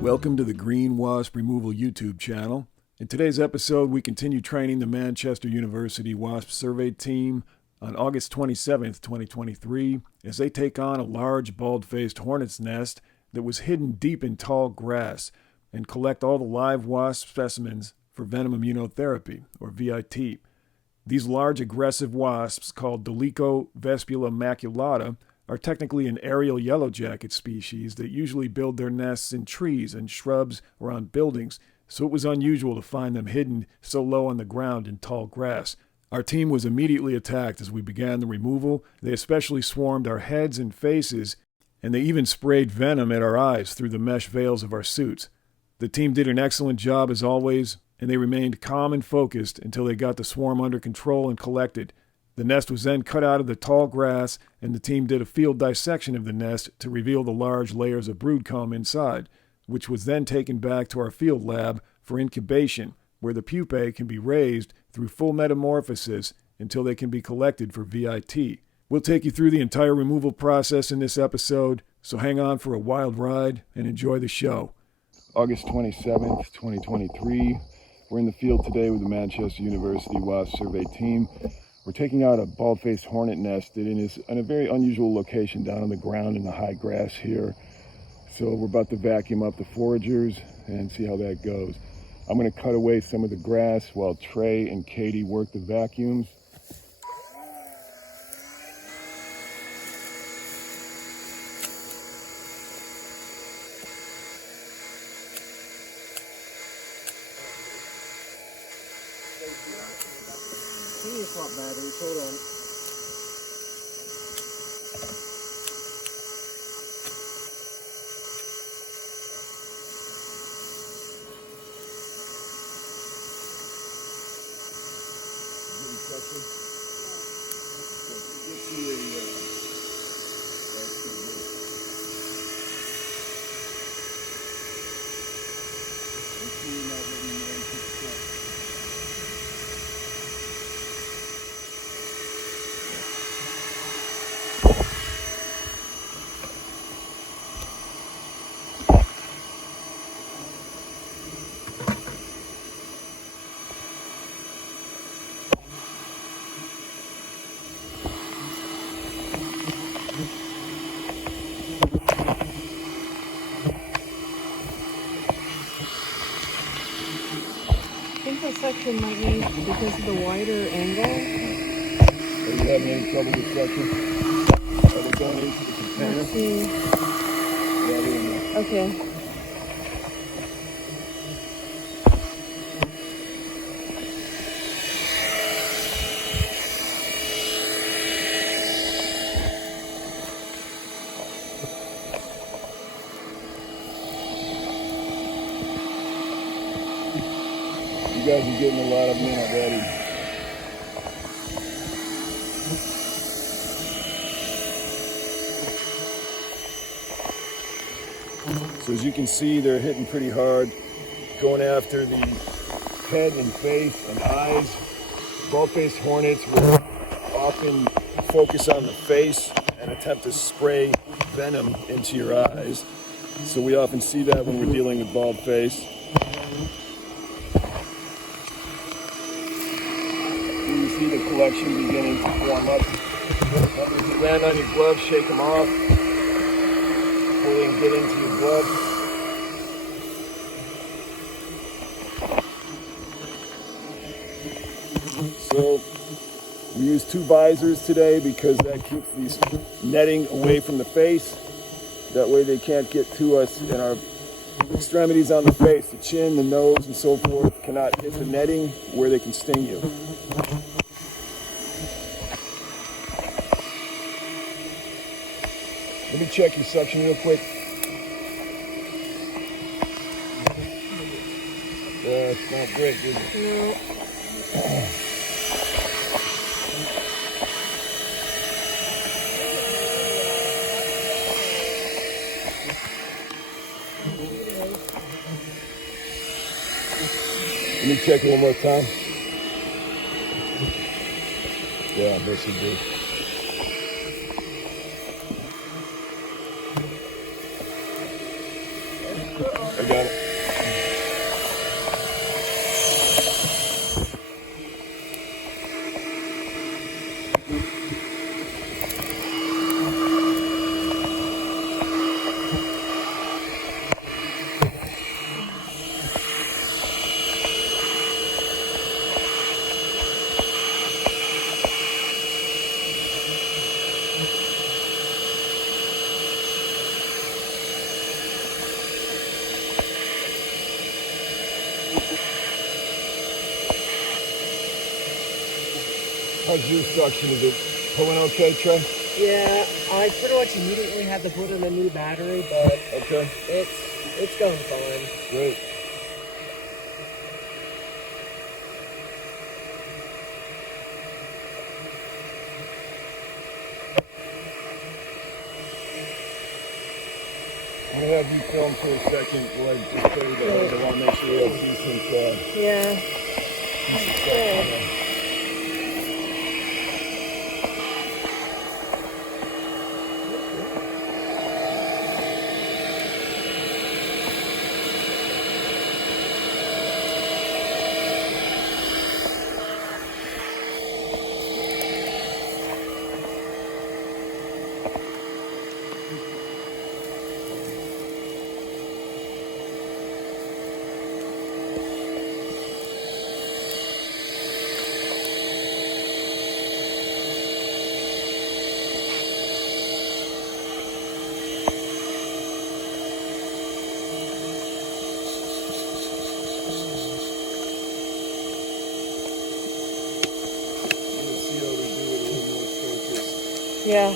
Welcome to the Green Wasp Removal YouTube channel. In today's episode, we continue training the Manchester University Wasp Survey team on August 27th, 2023, as they take on a large bald-faced hornet's nest that was hidden deep in tall grass and collect all the live wasp specimens for venom immunotherapy, or VIT. These large aggressive wasps, called Dolichovespula maculata, are technically an aerial yellowjacket species that usually build their nests in trees and shrubs or on buildings, so it was unusual to find them hidden so low on the ground in tall grass. Our team was immediately attacked as we began the removal. They especially swarmed our heads and faces, and they even sprayed venom at our eyes through the mesh veils of our suits. The team did an excellent job as always, and they remained calm and focused until they got the swarm under control and collected. The nest was then cut out of the tall grass, and the team did a field dissection of the nest to reveal the large layers of brood comb inside, which was then taken back to our field lab for incubation, where the pupae can be raised through full metamorphosis until they can be collected for VIT. We'll take you through the entire removal process in this episode, so hang on for a wild ride and enjoy the show. August 27th, 2023. We're in the field today with the Manchester University Wasp Survey team. We're taking out a bald-faced hornet nest that is in a very unusual location down on the ground in the high grass here. So we're about to vacuum up the foragers and see how that goes. I'm going to cut away some of the grass while Trey and Katie work the vacuums. Swap batteries, hold on. I think the section might need, because of the wider angle. Are you having any trouble with section? Are they going into the container? Let's see. Yeah, okay. You guys are getting a lot of them in already. So as you can see, they're hitting pretty hard, going after the head and face and eyes. Bald-faced hornets will often focus on the face and attempt to spray venom into your eyes. So we often see that when we're dealing with bald face. You see the collection beginning to form up. If you land on your gloves, shake them off. Before they can get into your glove. So we use two visors today because that keeps these netting away from the face. That way they can't get to us in our extremities on the face. The chin, the nose, and so forth cannot hit the netting where they can sting you. Let me check your suction real quick. It's not great, is it? No. Let me check it one more time. Yeah, this should do. I got it. How's your suction? Is it pulling okay, Trey? Yeah, I pretty much immediately had to put in a new battery, but Okay. it's going fine. Great. I'm gonna have you film for a second while I just show you the hose. I want to make sure you have decent. Yeah. Suction. Yeah.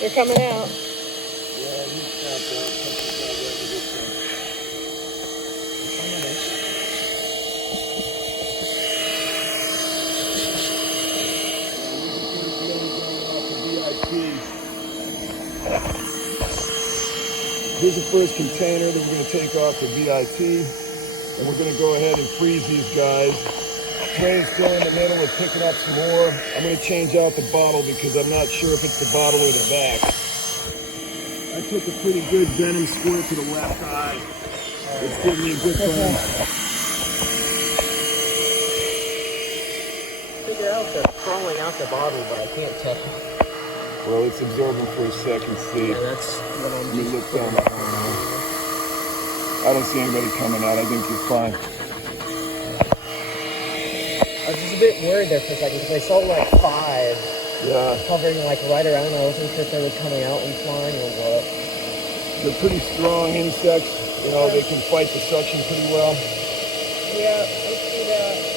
They're coming out. Yeah, you snapped out. Something's not right with this thing. Here's the first container that we're going to take off the VIP, and we're going to go ahead and freeze these guys. Trey's still in the middle of picking up some more. I'm going to change out the bottle because I'm not sure if it's the bottle or the back. I took a pretty good Venom squirt to the left eye. It's giving me a good burn. Figure out they're crawling out the bottle, but I can't tell. Well, let's observe them for a second, see. Yeah, that's what I'm Let me look down the hole. I don't see anybody coming out. I think you're fine. I was just a bit worried there for a second because I saw like 5 hovering like right around. I wasn't sure if they were coming out and flying or what. They're pretty strong insects. You know, they can fight the suction pretty well. Yeah, I see that.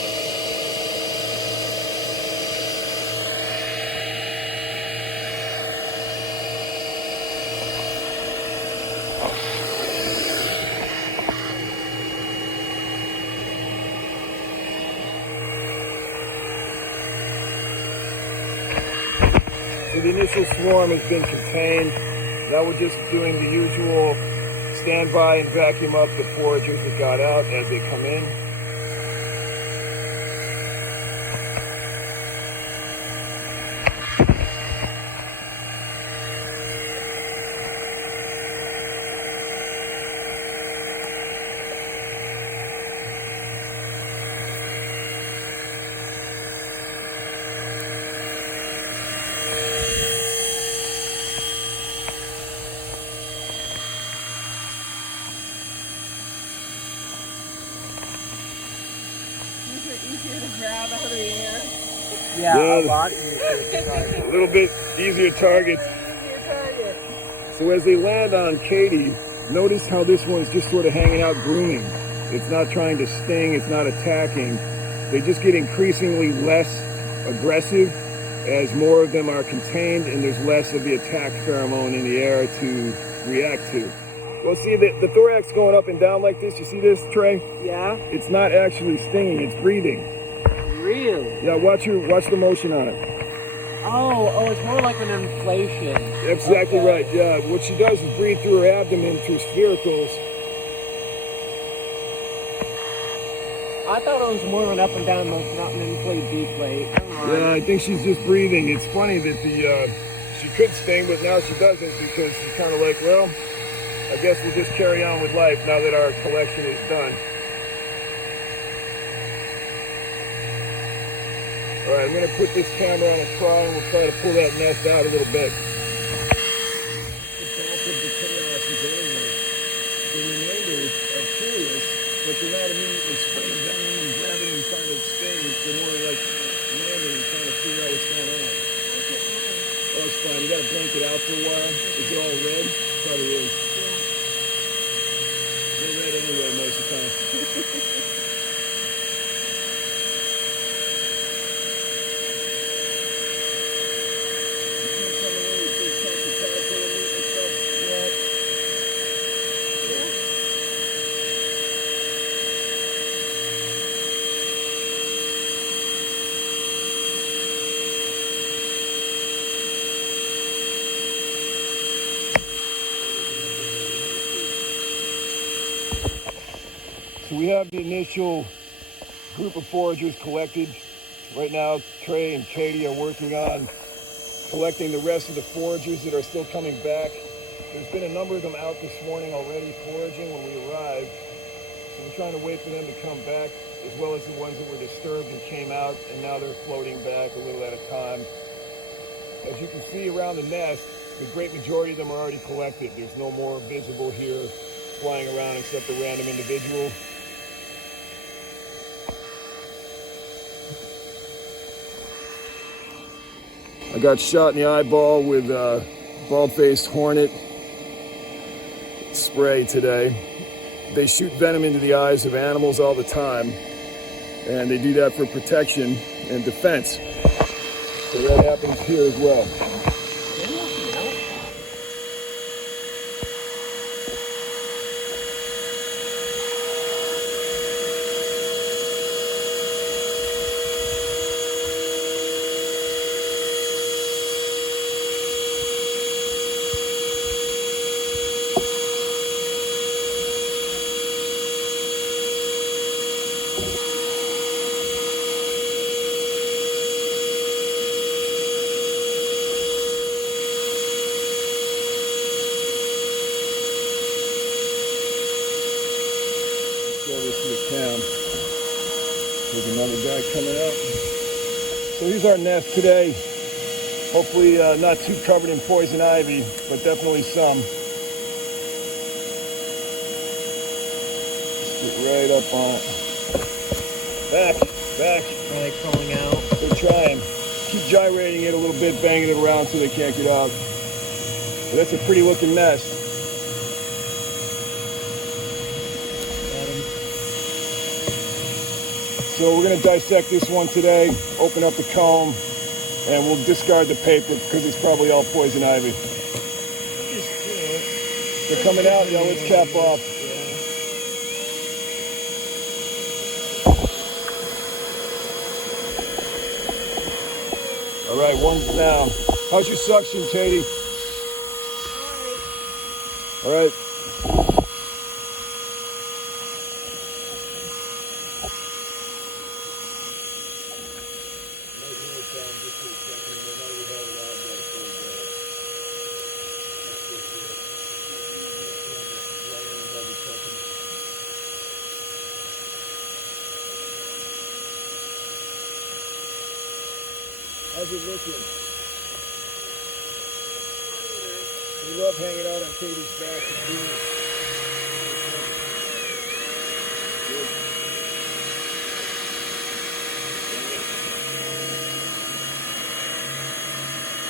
So the initial swarm has been contained. Now we're just doing the usual standby and vacuum up the foragers that got out as they come in. Easier to grab out of the air. Yeah, a lot easier to target. A little bit easier targets. So as they land on Katie, notice how this one's just sort of hanging out grooming. It's not trying to sting, it's not attacking. They just get increasingly less aggressive as more of them are contained and there's less of the attack pheromone in the air to react to. Well, see the thorax going up and down like this, you see this, Trey? Yeah? It's not actually stinging, it's breathing. Really? Yeah, watch the motion on it. Oh, it's more like an inflation. That's exactly right, yeah. What she does is breathe through her abdomen through spiracles. I thought it was more of an up and down motion, not an inflate, deflate. Yeah, I think she's just breathing. It's funny that she could sting, but now she doesn't because she's kind of like, well, I guess we'll just carry on with life now that our collection is done. All right, I'm going to put this camera on a try and we'll try to pull that nest out a little bit. The remainders are curious, but they're not immediately spraying down and grabbing and trying to sting. They're more like landing and trying to figure out what's going on. Oh, it's fine. You got to blank it out for a while. Is it all red? Probably is. They're red anyway most of the time. So we have the initial group of foragers collected. Right now, Trey and Katie are working on collecting the rest of the foragers that are still coming back. There's been a number of them out this morning already foraging when we arrived. So we're trying to wait for them to come back, as well as the ones that were disturbed and came out, and now they're floating back a little at a time. As you can see around the nest, the great majority of them are already collected. There's no more visible here flying around except a random individual. I got shot in the eyeball with Baldfaced Hornet spray today. They shoot venom into the eyes of animals all the time, and they do that for protection and defense. So that happens here as well. There's another guy coming up. So here's our nest today. Hopefully not too covered in poison ivy, but definitely some. Just get right up on it. Back. Are they crawling out? They're trying. Keep gyrating it a little bit, banging it around so they can't get out. But that's a pretty looking nest. So we're going to dissect this one today, open up the comb, and we'll discard the paper because it's probably all poison ivy. They're coming out, now let's cap off. All right, one's down. How's your suction, Katie? All right. How's it looking? We love hanging out on Katie's back and doing it. Good.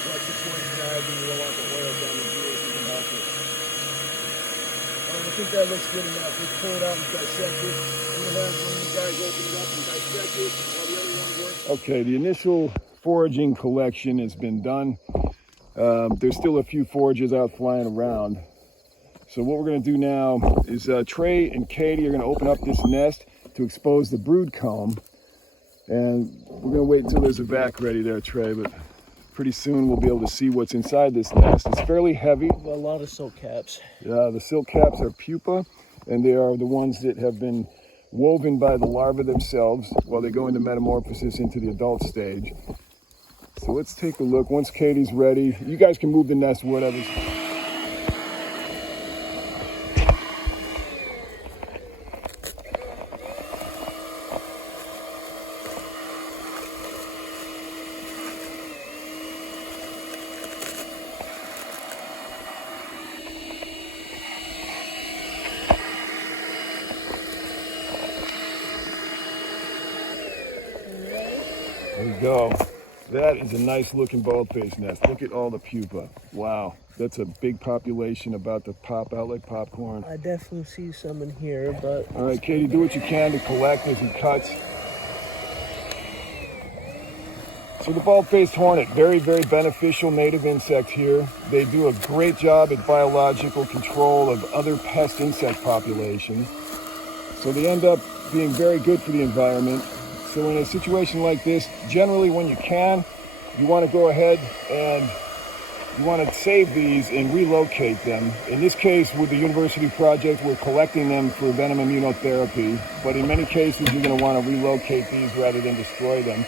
Watch the poison ivy, you don't want the oil down the deal if you can help it. I think that looks good enough. Let's pull it out and dissect it. We're going to have one of you guys open it up and dissect it while the other one works. Okay, the initial foraging collection has been done. There's still a few foragers out flying around. So what we're going to do now is Trey and Katie are going to open up this nest to expose the brood comb. And we're going to wait until there's a vac ready there, Trey. But Pretty soon we'll be able to see what's inside this nest. It's fairly heavy. A lot of silk caps. Yeah, the silk caps are pupa, and they are the ones that have been woven by the larvae themselves while they go into metamorphosis into the adult stage. So let's take a look. Once Katie's ready, you guys can move the nest, whatever. There you go. That is a nice looking bald-faced nest. Look at all the pupa. Wow, that's a big population about to pop out like popcorn. I definitely see some in here, but... All right, Katie, do what you can to collect as he cuts. So the bald-faced hornet, very, very beneficial native insect here. They do a great job at biological control of other pest insect populations. So they end up being very good for the environment. So in a situation like this, generally when you can, you want to go ahead and you want to save these and relocate them. In this case, with the university project, we're collecting them for Venom immunotherapy. But in many cases, you're going to want to relocate these rather than destroy them.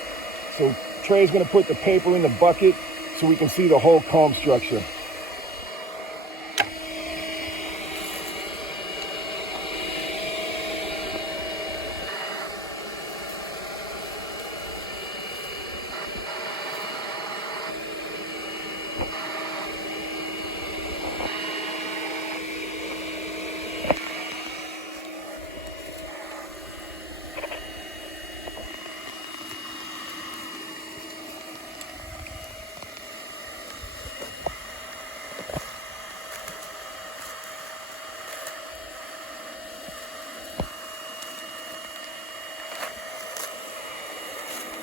So Trey's going to put the paper in the bucket so we can see the whole comb structure.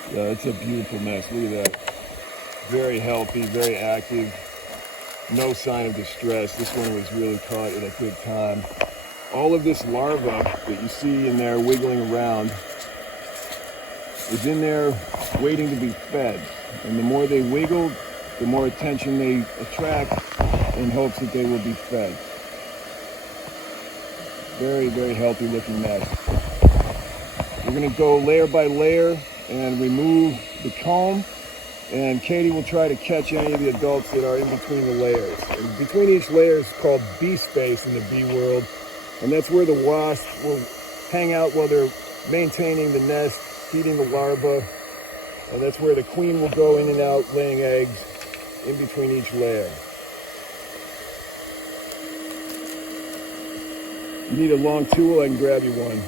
Yeah, it's a beautiful nest. Look at that. Very healthy, very active. No sign of distress. This one was really caught at a good time. All of this larva that you see in there wiggling around is in there waiting to be fed. And the more they wiggle, the more attention they attract in hopes that they will be fed. Very, very healthy looking nest. We're going to go layer by layer and remove the comb, and Katie will try to catch any of the adults that are in between the layers. And between each layer is called bee space in the bee world, and that's where the wasps will hang out while they're maintaining the nest, feeding the larvae, and that's where the queen will go in and out laying eggs in between each layer. You need a long tool, I can grab you one.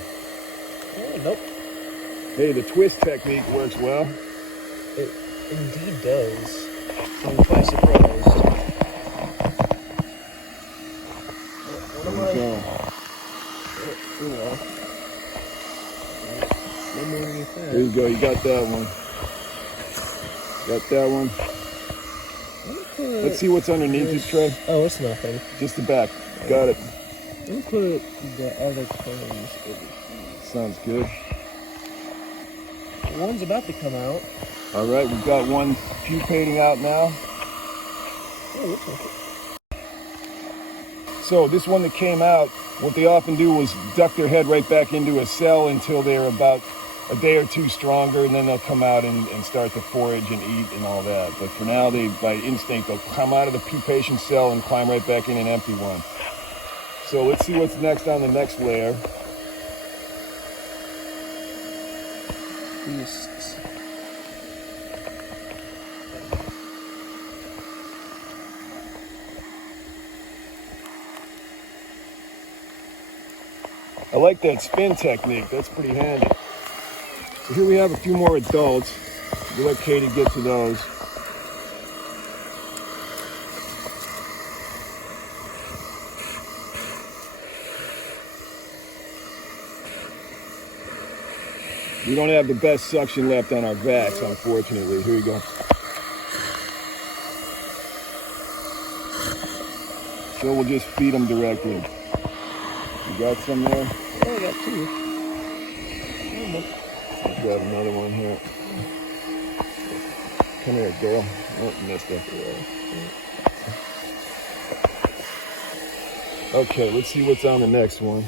Nope. Hey, the twist technique works well. It indeed does. I'm quite surprised. What am I? No more underneath that. There you go, you got that one. Got that one. Let's see what's underneath this tray. Oh, it's nothing. Just the back. Got it. Let me put the other combs over here. Sounds good. One's about to come out. All right, we've got one pupating out now. Oh, So this one that came out, what they often do was duck their head right back into a cell until they're about a day or two stronger, and then they'll come out and start to forage and eat and all that. But for now, they, by instinct, they'll come out of the pupation cell and climb right back in an empty one. So let's see what's next on the next layer. beasts. I like that spin technique. That's pretty handy. So here we have a few more adults. We'll let Katie get to those. We don't have the best suction left on our vacs, unfortunately. Here you go. So we'll just feed them directly. You got some there? Oh, I got two. I'll grab another one here. Come here, girl. Oh, missed it. Okay, let's see what's on the next one.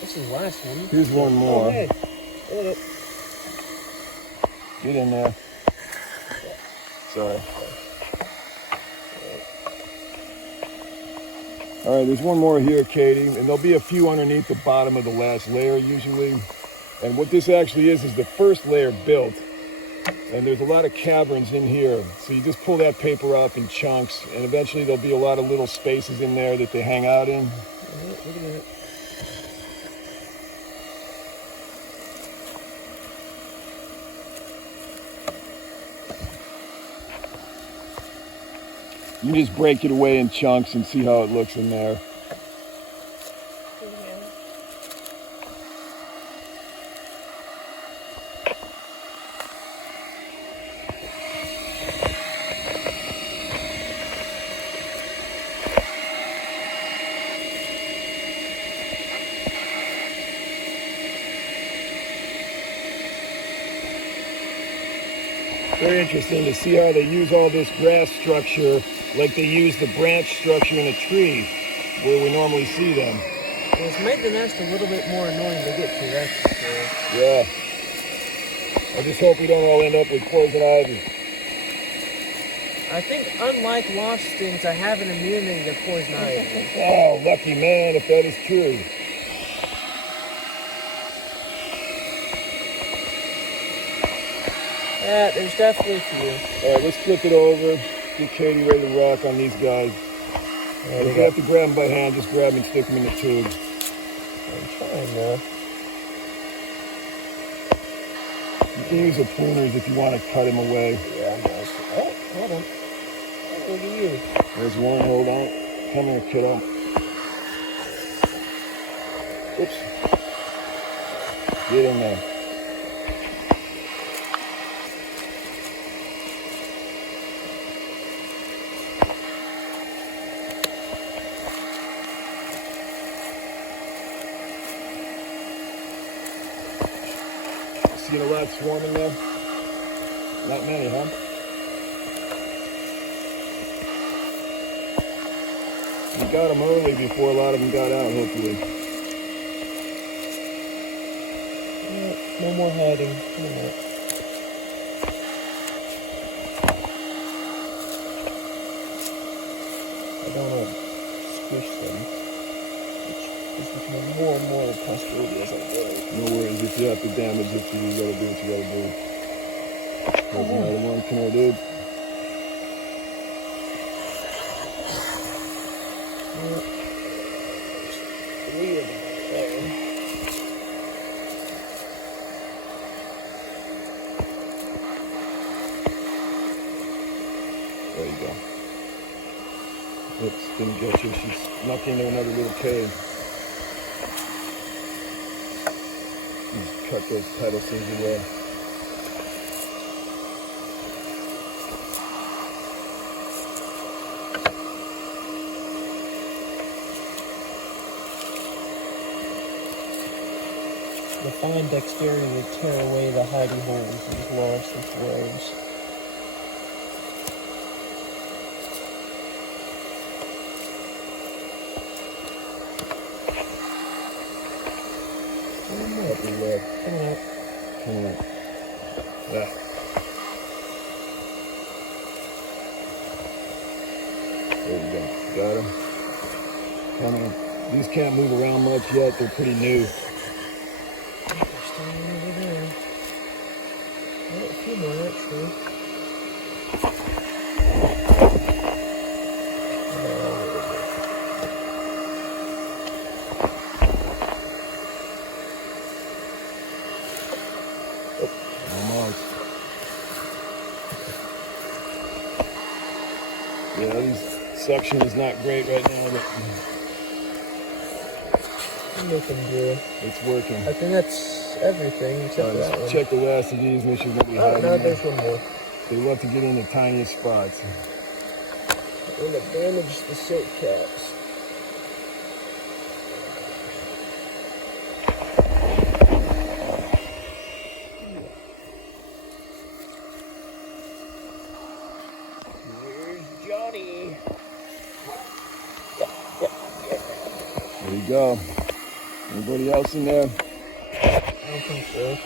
This is the last one. Here's one more. Okay. Look at it. Get in there. Sorry. All right, there's one more here, Katie, and there'll be a few underneath the bottom of the last layer usually. And what this actually is the first layer built. And there's a lot of caverns in here. So you just pull that paper off in chunks, and eventually there'll be a lot of little spaces in there that they hang out in. Look at that. You just break it away in chunks and see how it looks in there. Very interesting to see how they use all this grass structure like they use the branch structure in a tree where we normally see them. Well, it's made the nest a little bit more annoying to get to, that's for sure. Yeah. I just hope we don't all end up with poison ivy. I think unlike wasp stings, I have an immunity to poison ivy. Oh, lucky man if that is true. Yeah, there's definitely a few. All right, let's flip it over. Get Katie ready to rock on these guys. If you have to grab them by hand, just grab them and stick them in the tube. I'm trying now. You can use the pruners if you want to cut them away. Yeah, nice. Oh, hold on. Oh, look at you. There's one, hold on. Come here, kiddo. Oops. Get in there. See a lot swarming there? Not many, huh? We got them early before a lot of them got out, hopefully. No more hiding. Come on. I don't want to squish them. It's becoming more and more possibility as I go. No worries, if you have to damage it, you gotta do what you gotta do. There's another one, come here, dude. Weird there. There you go. Oops, didn't get you. She snuck into another little cave. Just cut those pedestals away. The fine dexterity would tear away the hidey holes and lost the throws. Up your leg. Come on out. Come on. Yeah. There you go. Got him. Come on. These can't move around much yet. They're pretty new. They're standing over there. Oh, a few more actually. Yeah, this suction is not great right now, but Nothing good. it's working. I think that's everything except for that one. Check the last of these, make sure nobody Oh, hiding no, there. there's one more. They love to get in the tiniest spots. I'm gonna damage the silk caps. go. Anybody else in there? I don't think so.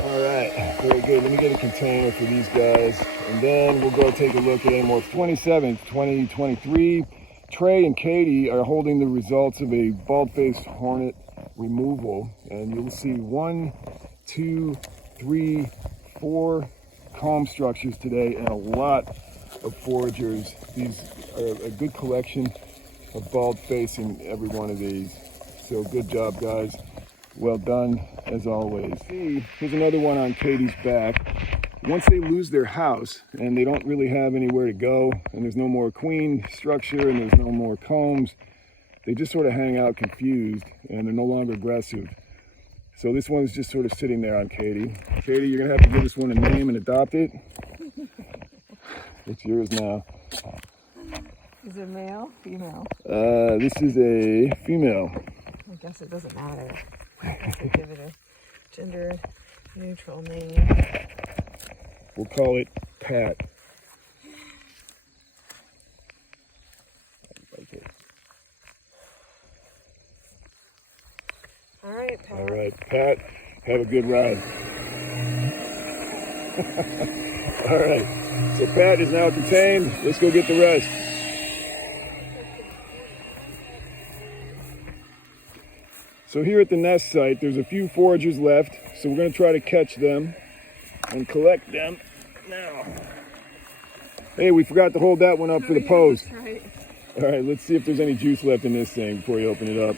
All right, very good. Let me get a container for these guys, and then we'll go take a look at any more. 27th, 2023. Trey and Katie are holding the results of a bald-faced hornet removal, and you'll see 1, 2, 3, 4 comb structures today, and a lot of foragers. These are a good collection of bald-face in every one of these. So good job, guys. Well done, as always. Here's another one on Katie's back. Once they lose their house and they don't really have anywhere to go, and there's no more queen structure and there's no more combs, they just sort of hang out confused and they're no longer aggressive. So this one's just sort of sitting there on Katie. Katie, you're gonna have to give this one a name and adopt it. It's yours now. Is it male? Female? This is a female. I guess it doesn't matter. I could give it a gender neutral name. We'll call it Pat. Okay. All right, Pat. All right, Pat, have a good ride. All right, so Pat is now contained. Let's go get the rest. So here at the nest site, there's a few foragers left, so we're going to try to catch them and collect them now. Hey, we forgot to hold that one up for the pose. That's right. All right, let's see if there's any juice left in this thing before you open it up.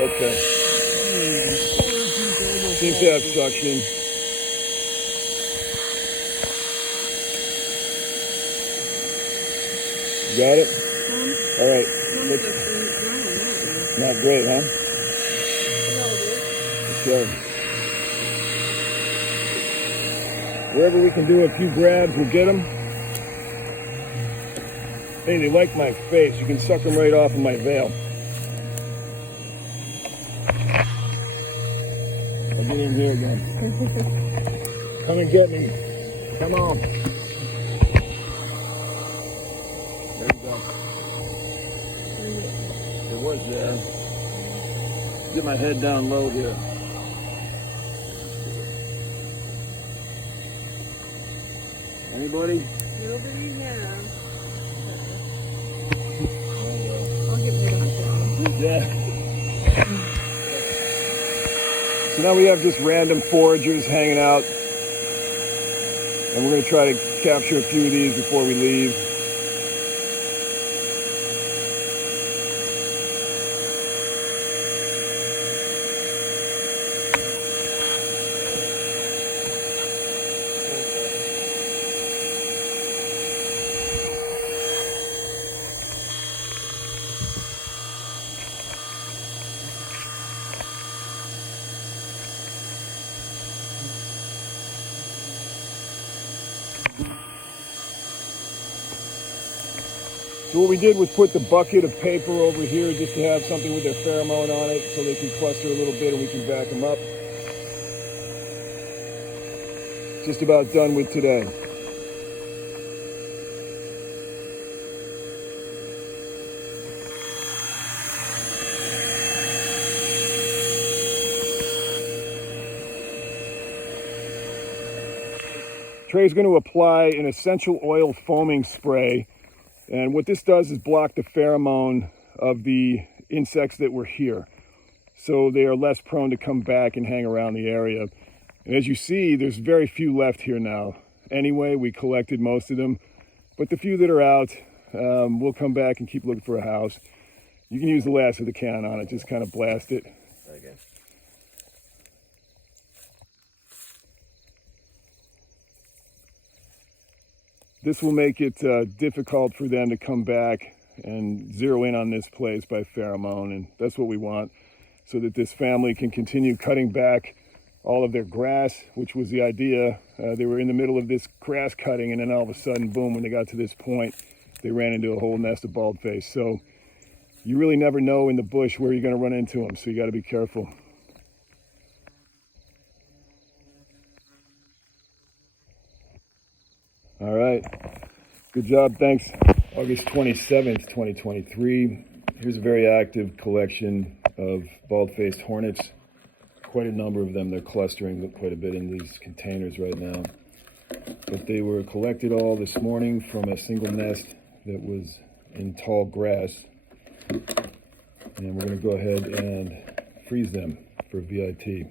Okay. Seems to have suction. You got it? All right. Not great, huh? Okay. Wherever we can do a few grabs, we'll get them. Hey, they like my face. You can suck them right off of my veil. I'll get in here again. Come and get me. Come on. There you go. It was there. Get my head down low here. Anybody? Nobody now. I'll get rid of it. Yeah. So now we have just random foragers hanging out. And we're going to try to capture a few of these before we leave. So what we did was put the bucket of paper over here just to have something with their pheromone on it so they can cluster a little bit and we can back them up. Just about done with today. Trey's going to apply an essential oil foaming spray. And what this does is block the pheromone of the insects that were here. So they are less prone to come back and hang around the area. And as you see, there's very few left here now. Anyway, we collected most of them. But the few that are out, we'll come back and keep looking for a house. You can use the last of the can on it, just kind of blast it. Okay. This will make it difficult for them to come back and zero in on this place by pheromone, and that's what we want, so that this family can continue cutting back all of their grass, which was the idea. They were in the middle of this grass cutting, and then all of a sudden, boom, when they got to this point, they ran into a whole nest of baldface. So you really never know in the bush where you're going to run into them, so you got to be careful. All right, good job, thanks. August 27th, 2023. Here's a very active collection of bald-faced hornets. Quite a number of them. They're clustering quite a bit in these containers right now. But they were collected all this morning from a single nest that was in tall grass. And we're going to go ahead and freeze them for VIT.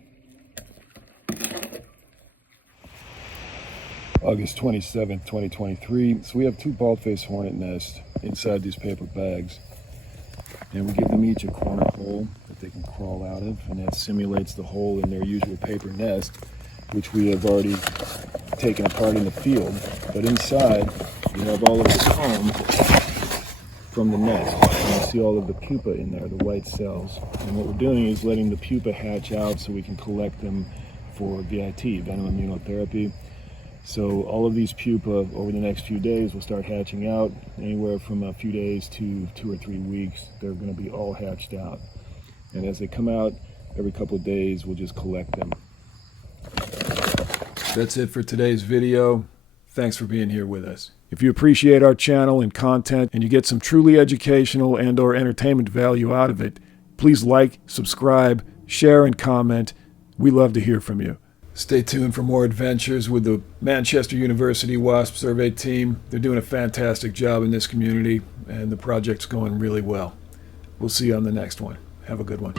August 27th, 2023. So we have 2 bald-faced hornet nests inside these paper bags. And we give them each a corner hole that they can crawl out of, and that simulates the hole in their usual paper nest, which we have already taken apart in the field. But inside, you have all of the comb from the nest. And you see all of the pupa in there, the white cells. And what we're doing is letting the pupa hatch out so we can collect them for VIT, Venom immunotherapy. So all of these pupa over the next few days will start hatching out. Anywhere from a few days to 2 or 3 weeks, they're going to be all hatched out. And as they come out, every couple of days, we'll just collect them. That's it for today's video. Thanks for being here with us. If you appreciate our channel and content and you get some truly educational and/or entertainment value out of it, please like, subscribe, share, and comment. We love to hear from you. Stay tuned for more adventures with the Manchester University Wasp survey team. They're doing a fantastic job in this community, and the project's going really well. We'll see you on the next one. Have a good one.